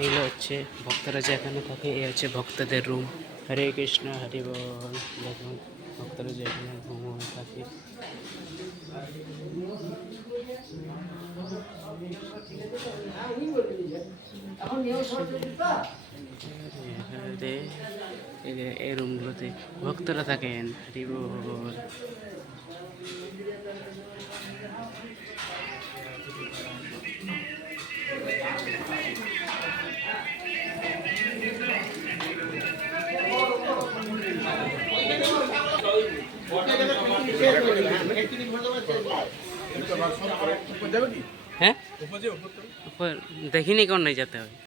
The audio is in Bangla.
এগুলো হচ্ছে ভক্তরা যেখানে থাকে, এ হচ্ছে ভক্তদের রুম। হরে কৃষ্ণ হরি বল। দেখুন ভক্তরা যেখানে ঘুমিয়ে থাকে। এই রুমগুলোতে ভক্তরা থাকেন। হরি বল। হ্যাঁ, দেখিনি কোন नहीं जाते हो।